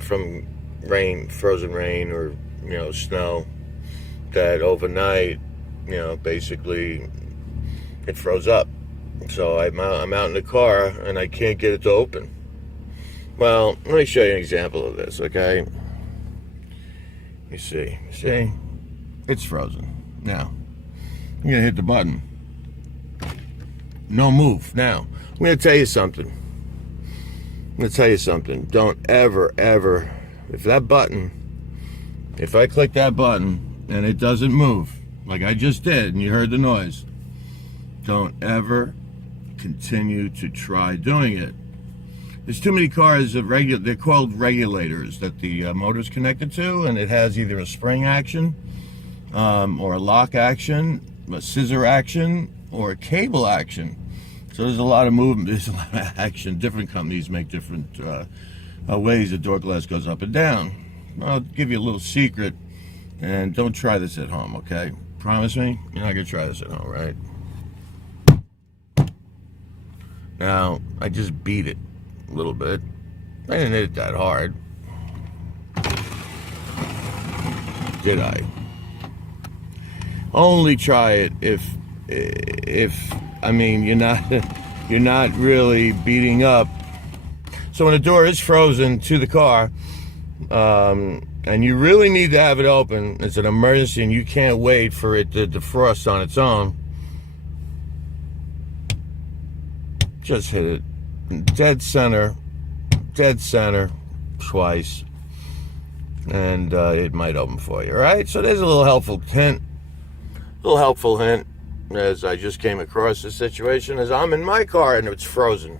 from rain, frozen rain, or snow, that overnight, basically it froze up. So I'm out in the car and I can't get it to open. Well, let me show you an example of this, okay? You see, it's frozen. Now, I'm gonna hit the button. No move. Now, I'm gonna tell you something. Don't ever, if I click that button and it doesn't move, like I just did, and you heard the noise, don't ever continue to try doing it. There's too many cars they're called regulators that the motor's connected to, and it has either a spring action, or a lock action, a scissor action, or a cable action. So there's a lot of movement, there's a lot of action. Different companies make different ways the door glass goes up and down. I'll give you a little secret, and don't try this at home, okay? Promise me you're not gonna try this at home, right? Now, I just beat it a little bit. I didn't hit it that hard. Did I? Only try it if I mean you're not really beating up. So when the door is frozen to the car, and you really need to have it open, it's an emergency and you can't wait for it to defrost on its own, just hit it dead center twice, and it might open for you. All right, so there's a little helpful hint as I just came across this situation as I'm in my car and it's frozen.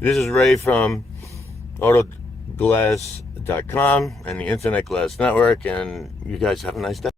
This is Ray from autoglass.com and the Internet Glass Network, and you guys have a nice day.